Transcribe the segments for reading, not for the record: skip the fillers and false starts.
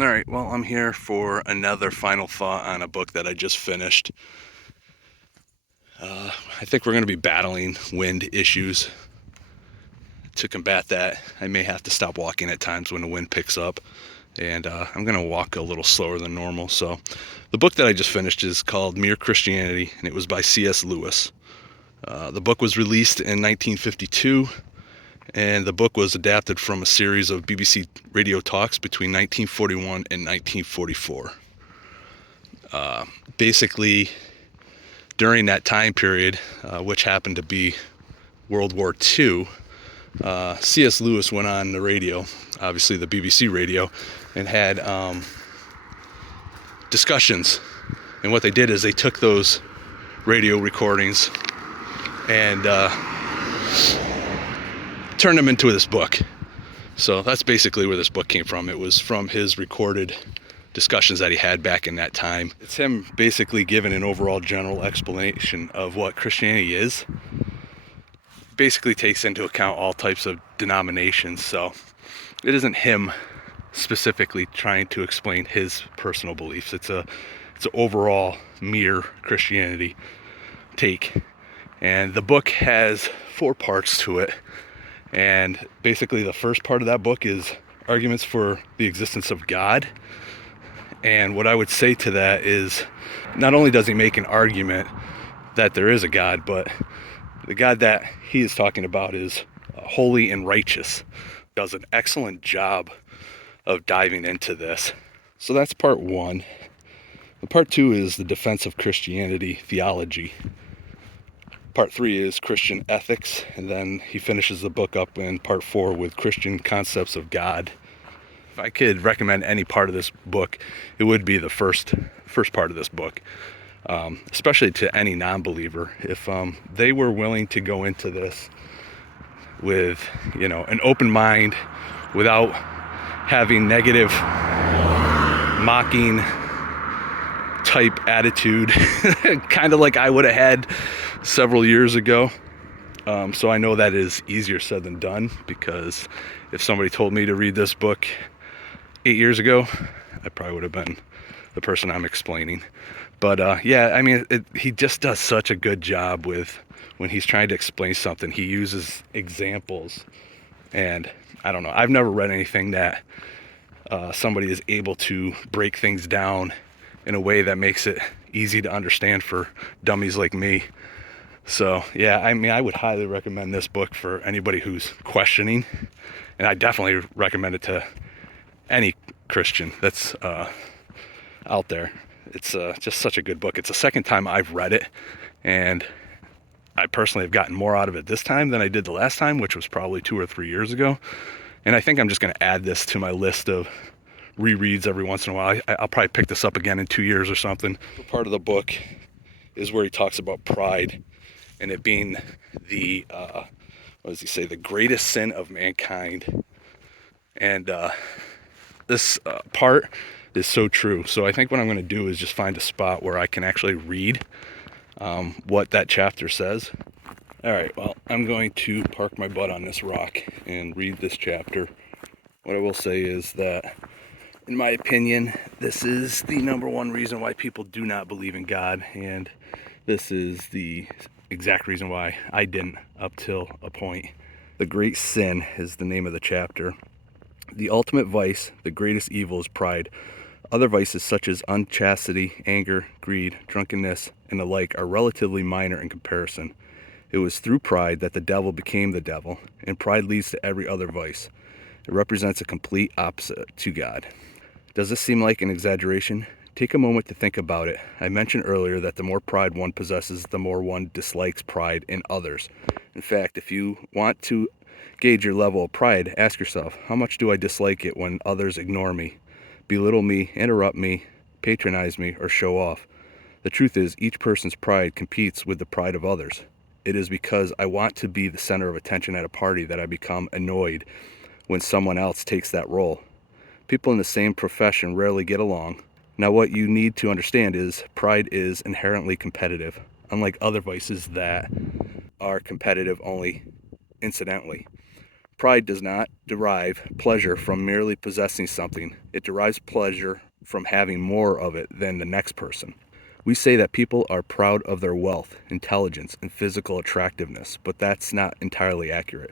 All right, well, I'm here for another final thought on a book that I just finished. I think we're going to be battling wind issues. To combat that, I may have to stop walking at times when the wind picks up, and I'm going to walk a little slower than normal. So, the book that I just finished is called Mere Christianity, and it was by C.S. Lewis. The book was released in 1952, and the book was adapted from a series of BBC radio talks between 1941 and 1944. Basically, during that time period, which happened to be World War II, C.S. Lewis went on the radio, obviously the BBC radio, and had discussions. And what they did is they took those radio recordings and turned them into this book. So that's basically where this book came from. It was from his recorded discussions that he had back in that time. It's him basically giving an overall general explanation of what Christianity is. Basically takes into account all types of denominations, so it isn't him specifically trying to explain his personal beliefs. It's an overall mere Christianity take, and the book has 4 parts to it. And basically the first part of that book is arguments for the existence of God. And what I would say to that is, not only does he make an argument that there is a God, but the God that he is talking about is holy and righteous. Does an excellent job of diving into this. So that's part 1. Part 2 is the defense of Christianity theology. Part 3 is Christian ethics, and then he finishes the book up in part 4 with Christian concepts of God. If I could recommend any part of this book, it would be the first part of this book. Especially to any non-believer, if they were willing to go into this with, an open mind, without having negative, mocking type attitude, kind of like I would have had several years ago. So I know that is easier said than done, because if somebody told me to read this book 8 years ago, I probably would have been the person I'm explaining. But he just does such a good job with when he's trying to explain something. He uses examples, and I don't know, I've never read anything that somebody is able to break things down in a way that makes it easy to understand for dummies like me. So yeah, I would highly recommend this book for anybody who's questioning, and I definitely recommend it to any Christian that's out there. It's just such a good book. It's the second time I've read it, and I personally have gotten more out of it this time than I did the last time, which was probably 2 or 3 years ago. And I think I'm just going to add this to my list of rereads every once in a while. I'll probably pick this up again in 2 years or something. Part of the book is where he talks about pride, and it being the, what does he say, the greatest sin of mankind. And this part is so true. So I think what I'm going to do is just find a spot where I can actually read what that chapter says. All right, well, I'm going to park my butt on this rock and read this chapter. What I will say is that, in my opinion, this is the number one reason why people do not believe in God, and this is the exact reason why I didn't up till a point. The great sin is the name of the chapter. The ultimate vice, the greatest evil, is pride. Other vices such as unchastity, anger, greed, drunkenness, and the like are relatively minor in comparison. It was through pride that the devil became the devil, and pride leads to every other vice. It represents a complete opposite to God. Does this seem like an exaggeration? Take a moment to think about it. I mentioned earlier that the more pride one possesses, the more one dislikes pride in others. In fact, if you want to gauge your level of pride, ask yourself, how much do I dislike it when others ignore me, belittle me, interrupt me, patronize me, or show off? The truth is, each person's pride competes with the pride of others. It is because I want to be the center of attention at a party that I become annoyed when someone else takes that role. People in the same profession rarely get along. Now, what you need to understand is pride is inherently competitive, unlike other vices that are competitive only incidentally. Pride does not derive pleasure from merely possessing something. It derives pleasure from having more of it than the next person. We say that people are proud of their wealth, intelligence, and physical attractiveness, but that's not entirely accurate.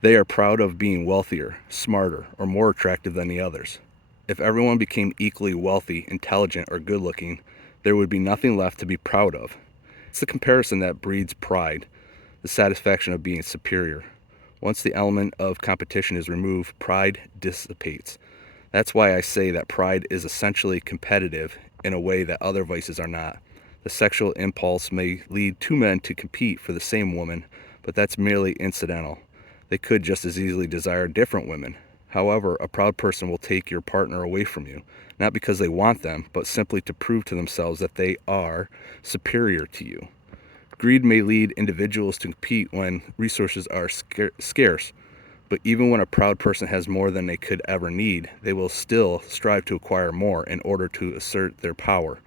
They are proud of being wealthier, smarter, or more attractive than the others. If everyone became equally wealthy, intelligent, or good-looking, there would be nothing left to be proud of. It's the comparison that breeds pride, the satisfaction of being superior. Once the element of competition is removed, pride dissipates. That's why I say that pride is essentially competitive in a way that other vices are not. The sexual impulse may lead two men to compete for the same woman, but that's merely incidental. They could just as easily desire different women. However, a proud person will take your partner away from you, not because they want them, but simply to prove to themselves that they are superior to you. Greed may lead individuals to compete when resources are scarce, but even when a proud person has more than they could ever need, they will still strive to acquire more in order to assert their power.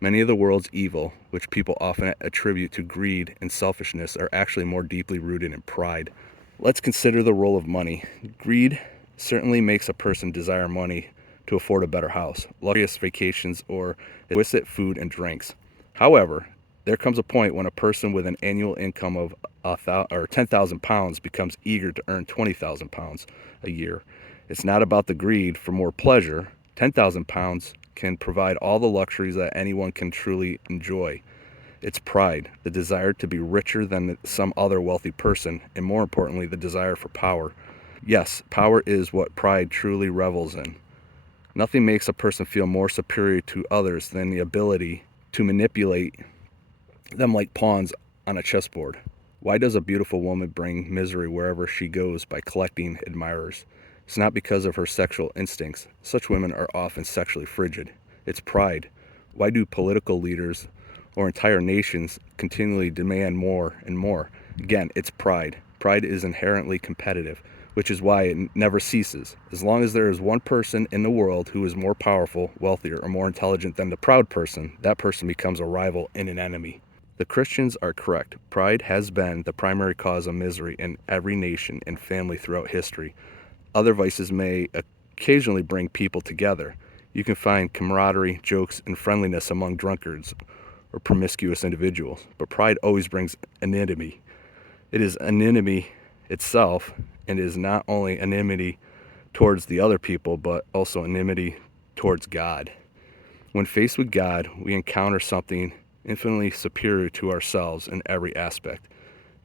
Many of the world's evil, which people often attribute to greed and selfishness, are actually more deeply rooted in pride. Let's consider the role of money. Greed certainly makes a person desire money to afford a better house, luxurious vacations, or exquisite food and drinks. However, there comes a point when a person with an annual income of 10,000 pounds becomes eager to earn 20,000 pounds a year. It's not about the greed for more pleasure. 10,000 pounds can provide all the luxuries that anyone can truly enjoy. It's pride, the desire to be richer than some other wealthy person, and more importantly, the desire for power. Yes, power is what pride truly revels in. Nothing makes a person feel more superior to others than the ability to manipulate them like pawns on a chessboard. Why does a beautiful woman bring misery wherever she goes by collecting admirers? It's not because of her sexual instincts. Such women are often sexually frigid. It's pride. Why do political leaders or entire nations continually demand more and more? Again, it's pride. Pride is inherently competitive, which is why it never ceases. As long as there is one person in the world who is more powerful, wealthier, or more intelligent than the proud person, that person becomes a rival and an enemy. The Christians are correct. Pride has been the primary cause of misery in every nation and family throughout history. Other vices may occasionally bring people together. You can find camaraderie, jokes, and friendliness among drunkards or promiscuous individuals, but pride always brings an enemy. It is an enemy itself, and is not only enmity towards the other people, but also enmity towards God. When faced with God, we encounter something infinitely superior to ourselves in every aspect.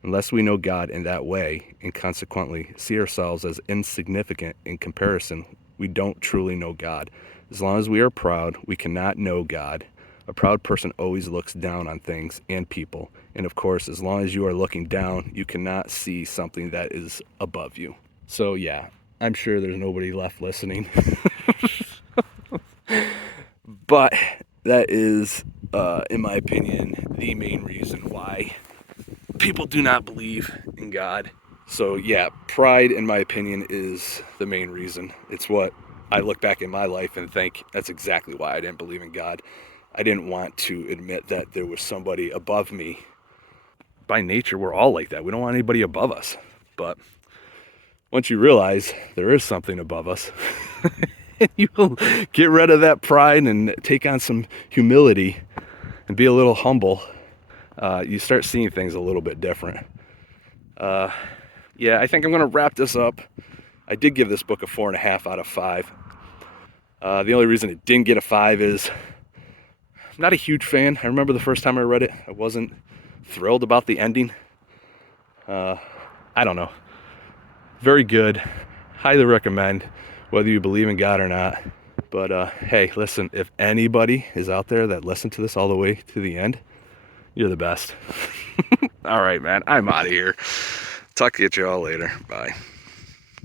Unless we know God in that way, and consequently see ourselves as insignificant in comparison, we don't truly know God. As long as we are proud, we cannot know God. A proud person always looks down on things and people. And of course, as long as you are looking down, you cannot see something that is above you. So yeah, I'm sure there's nobody left listening. But that is, in my opinion, the main reason why people do not believe in God. So yeah, pride, in my opinion, is the main reason. It's what I look back in my life and think that's exactly why I didn't believe in God. I didn't want to admit that there was somebody above me. By nature, we're all like that. We don't want anybody above us. But once you realize there is something above us, you will get rid of that pride and take on some humility and be a little humble. You start seeing things a little bit different. Yeah, I think I'm going to wrap this up. I did give this book a 4.5 out of 5. The only reason it didn't get a 5 is I'm not a huge fan. I remember the first time I read it, I wasn't thrilled about the ending. I don't know. Very good. Highly recommend, whether you believe in God or not. But hey, listen, if anybody is out there that listened to this all the way to the end, you're the best. All right, man, I'm out of here. Talk to you all later. Bye.